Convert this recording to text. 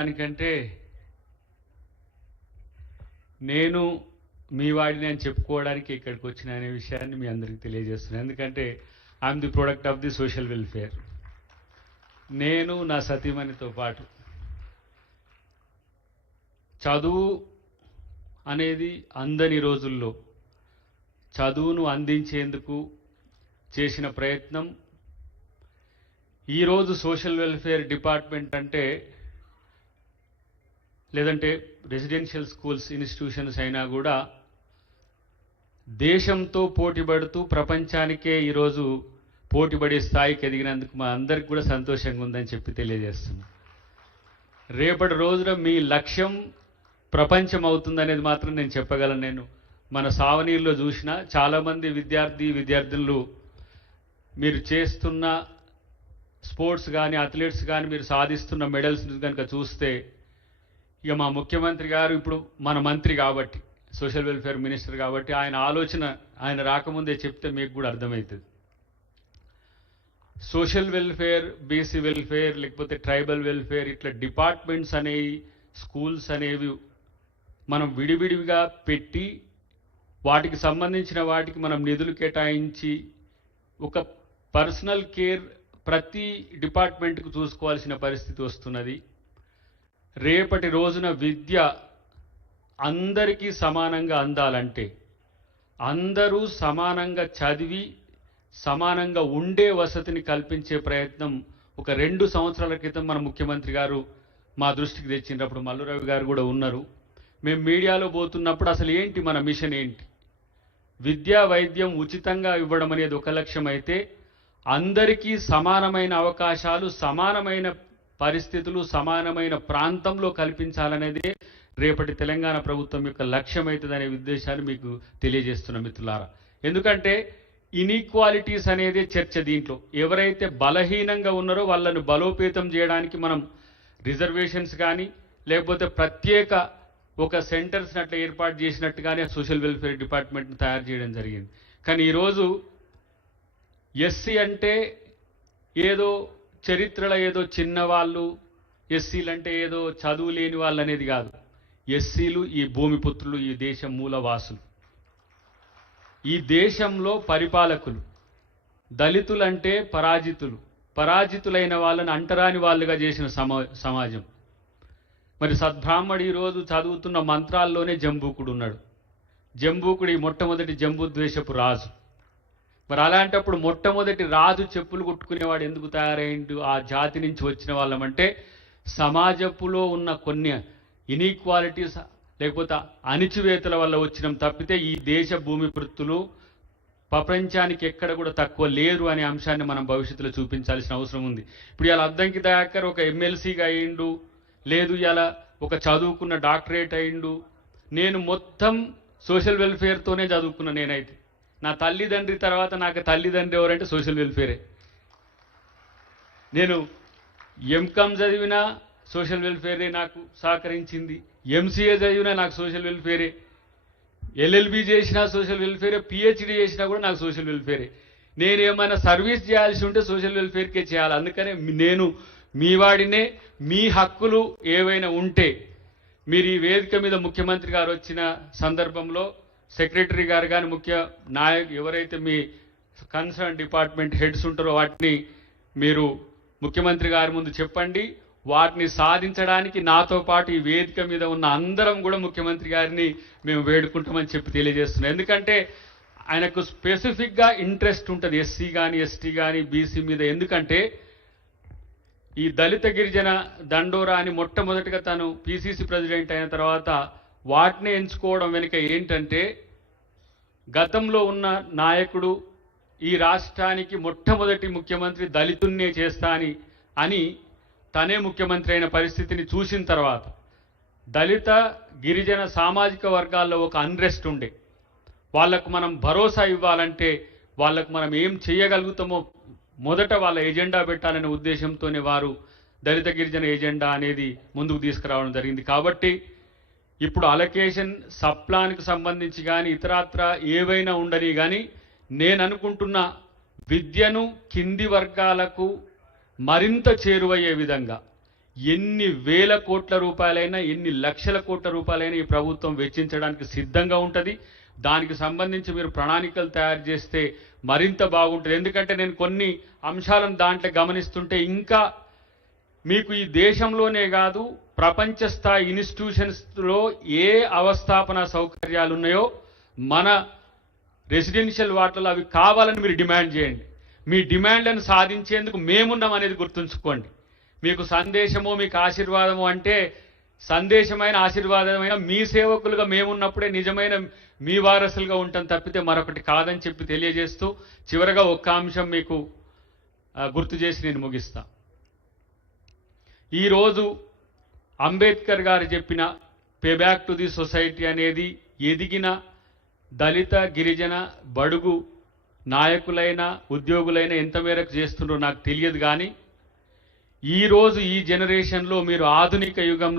దానికంటే నేను మీ వాడిని అని చెప్పుకోవడానికి ఇక్కడికి వచ్చిన అనే విషయాన్ని మీ అందరికీ తెలియజేస్తున్నాను. ఎందుకంటే I'm the product of the social welfare. నేను నా సతీమణితో పాటు చదువు అనేది అందని రోజుల్లో చదువును అందించేందుకు చేసిన ప్రయత్నం ఈరోజు సోషల్ వెల్ఫేర్ డిపార్ట్మెంట్ అంటే లేదంటే రెసిడెన్షియల్ స్కూల్స్ ఇన్స్టిట్యూషన్స్ అయినా కూడా దేశంతో పోటీపడుతూ ప్రపంచానికే ఈరోజు పోటీపడే స్థాయికి ఎదిగినందుకు మా అందరికి కూడా సంతోషంగా ఉందని చెప్పి తెలియజేస్తున్నాం. రేపటి రోజున మీ లక్ష్యం ప్రపంచం అవుతుందనేది మాత్రం నేను చెప్పగలను. నేను మన సావనీరులో చూసిన చాలామంది విద్యార్థులు మీరు చేస్తున్న స్పోర్ట్స్ కానీ అథ్లెట్స్ కానీ మీరు సాధిస్తున్న మెడల్స్ కనుక చూస్తే ఇక మా ముఖ్యమంత్రి గారు ఇప్పుడు మన మంత్రి కాబట్టి సోషల్ వెల్ఫేర్ మినిస్టర్ కాబట్టి ఆయన ఆలోచన ఆయన రాకముందే చెప్తే మీకు కూడా అర్థమవుతుంది. సోషల్ వెల్ఫేర్, బీసీ వెల్ఫేర్, లేకపోతే ట్రైబల్ వెల్ఫేర్ ఇట్లా డిపార్ట్మెంట్స్ అనేవి స్కూల్స్ అనేవి మనం విడివిడిగా పెట్టి వాటికి సంబంధించిన వాటికి మనం నిధులు కేటాయించి ఒక పర్సనల్ కేర్ ప్రతి డిపార్ట్మెంట్కు చూసుకోవాల్సిన పరిస్థితి వస్తున్నది. రేపటి రోజున విద్య అందరికీ సమానంగా అందాలంటే అందరూ సమానంగా చదివి సమానంగా ఉండే వసతిని కల్పించే ప్రయత్నం ఒక 2 సంవత్సరాల క్రితం మన ముఖ్యమంత్రి గారు మా దృష్టికి తెచ్చినప్పుడు మల్లురవి గారు కూడా ఉన్నారు. మేము మీడియాలో పోతున్నప్పుడు అసలు ఏంటి మన మిషన్ ఏంటి, విద్యా వైద్యం ఉచితంగా ఇవ్వడం అనేది ఒక లక్ష్యం అయితే అందరికీ సమానమైన అవకాశాలు, సమానమైన పరిస్థితులు, సమానమైన ప్రాంతంలో కల్పించాలనేది రేపటి తెలంగాణ ప్రభుత్వం యొక్క లక్ష్యం అవుతుందనే ఉద్దేశాన్ని మీకు తెలియజేస్తున్న మిత్రులారా. ఎందుకంటే ఇన్ఈక్వాలిటీస్ అనేది చర్చ. దీంట్లో ఎవరైతే బలహీనంగా ఉన్నారో వాళ్ళను బలోపేతం చేయడానికి మనం రిజర్వేషన్స్ కానీ లేకపోతే ప్రత్యేక ఒక సెంటర్స్ అట్లా ఏర్పాటు చేసినట్టుగానే సోషల్ వెల్ఫేర్ డిపార్ట్మెంట్ని తయారు చేయడం జరిగింది. కానీ ఈరోజు ఎస్సీ అంటే ఏదో చరిత్రలో ఏదో చిన్నవాళ్ళు, ఎస్సీలు అంటే ఏదో చదువు లేని వాళ్ళు అనేది కాదు. ఎస్సీలు ఈ భూమిపుత్రులు, ఈ దేశం మూలవాసులు, ఈ దేశంలో పరిపాలకులు. దళితులంటే పరాజితులైన వాళ్ళని అంటరాని వాళ్ళుగా చేసిన సమాజం. మరి సద్బ్రాహ్మడు ఈరోజు చదువుతున్న మంత్రాల్లోనే జంబూకుడు ఉన్నాడు. జంబూకుడు ఈ మొట్టమొదటి జంబూద్వేషపు రాజు. మరి అలాంటప్పుడు మొట్టమొదటి రాజు చెప్పులు కుట్టుకునేవాడు ఎందుకు తయారైండు? ఆ జాతి నుంచి వచ్చిన వాళ్ళమంటే సమాజపులో ఉన్న కొన్ని ఇన్ఈక్వాలిటీస్ లేకపోతే అణిచివేతల వల్ల వచ్చినాం తప్పితే ఈ దేశ భూమిపుత్రులు ప్రపంచానికి ఎక్కడ కూడా తక్కువ లేరు అనే అంశాన్ని మనం భవిష్యత్తులో చూపించాల్సిన అవసరం ఉంది. ఇప్పుడు ఇలా అద్దంకి దయాకర్ ఒక ఎమ్మెల్సీగా అయ్యిండు, లేదు ఇలా ఒక చదువుకున్న డాక్టరేట్ అయ్యిండు. నేను మొత్తం సోషల్ వెల్ఫేర్తోనే చదువుకున్నా. నేనైతే నా తల్లిదండ్రి తర్వాత నాకు తల్లిదండ్రి ఎవరంటే సోషల్ వెల్ఫేరే. నేను ఎంకామ్ చదివినా సోషల్ వెల్ఫేరే నాకు సహకరించింది, ఎంసీఏ చదివినా నాకు సోషల్ వెల్ఫేరే, ఎల్ఎల్బి చేసినా సోషల్ వెల్ఫేరే, పిహెచ్డి చేసినా కూడా నాకు సోషల్ వెల్ఫేరే. నేను ఏమైనా సర్వీస్ చేయాల్సి ఉంటే సోషల్ వెల్ఫేర్కే చేయాలి. అందుకనే నేను మీ వాడినే. మీ హక్కులు ఏవైనా ఉంటే మీరు ఈ వేదిక మీద ముఖ్యమంత్రి గారు వచ్చిన సందర్భంలో సెక్రటరీ గారు కానీ ముఖ్య నాయకు ఎవరైతే మీ కన్సర్న్ డిపార్ట్మెంట్ హెడ్స్ ఉంటారో వాటిని మీరు ముఖ్యమంత్రి గారి ముందు చెప్పండి. వాటిని సాధించడానికి నాతో పాటు ఈ వేదిక మీద ఉన్న అందరం కూడా ముఖ్యమంత్రి గారిని మేము వేడుకుంటామని చెప్పి తెలియజేస్తున్నాం. ఎందుకంటే ఆయనకు స్పెసిఫిక్గా ఇంట్రెస్ట్ ఉంటుంది ఎస్సీ కానీ ఎస్టీ కానీ బీసీ మీద. ఎందుకంటే ఈ దళిత గిరిజన దండోరా అని మొట్టమొదటిగా తను పిసిసి ప్రెసిడెంట్ అయిన తర్వాత వాటిని ఎంచుకోవడం వెనుక ఏంటంటే గతంలో ఉన్న నాయకుడు ఈ రాష్ట్రానికి మొట్టమొదటి ముఖ్యమంత్రి దళితున్నే చేస్తా అని తనే ముఖ్యమంత్రి అయిన పరిస్థితిని చూసిన తర్వాత దళిత గిరిజన సామాజిక వర్గాల్లో ఒక అన్రెస్ట్ ఉండే. వాళ్లకు మనం భరోసా ఇవ్వాలంటే వాళ్లకు మనం ఏం చేయగలుగుతామో మొదట వాళ్ళ ఎజెండా పెట్టాలనే ఉద్దేశంతోనే వారు దళిత గిరిజన ఎజెండా అనేది ముందుకు తీసుకురావడం జరిగింది. కాబట్టి ఇప్పుడు అలొకేషన్ సప్లాన్కి సంబంధించి కానీ ఇతరత్ర ఏవైనా ఉండని కానీ నేను అనుకుంటున్న విద్యను కింది వర్గాలకు మరింత చేరువయ్యే విధంగా ఎన్ని వేల కోట్ల రూపాయలైనా ఎన్ని లక్షల కోట్ల రూపాయలైనా ఈ ప్రభుత్వం వెచ్చించడానికి సిద్ధంగా ఉంటుంది. దానికి సంబంధించి మీరు ప్రణాళికలు తయారు చేస్తే మరింత బాగుంటుంది. ఎందుకంటే నేను కొన్ని అంశాలను దాంట్లో గమనిస్తుంటే ఇంకా మీకు ఈ దేశంలోనే కాదు ప్రపంచ స్థాయి ఇన్స్టిట్యూషన్స్లో ఏ అవస్థాపన సౌకర్యాలు ఉన్నాయో మన రెసిడెన్షియల్ వాటర్లో అవి కావాలని మీరు డిమాండ్ చేయండి. మీ డిమాండ్లను సాధించేందుకు మేమున్నాం అనేది గుర్తుంచుకోండి. మీకు సందేశము మీకు ఆశీర్వాదము అంటే సందేశమైన ఆశీర్వాదమైన మీ సేవకులుగా మేమున్నప్పుడే నిజమైన మీ వారసులుగా ఉంటాం తప్పితే మరొకటి కాదని చెప్పి తెలియజేస్తూ చివరగా ఒక్క అంశం మీకు గుర్తు చేసి నేను ముగిస్తా. ఈరోజు అంబేద్కర్ గారు చెప్పిన pay back to the society అనేది ఎదిగిన దళిత గిరిజన బడుగు నాయకులైన ఉద్యోగులైన ఎంత మేరకు చేస్తున్నారో నాకు తెలియదు. కానీ ఈరోజు ఈ జనరేషన్లో మీరు ఆధునిక యుగంలో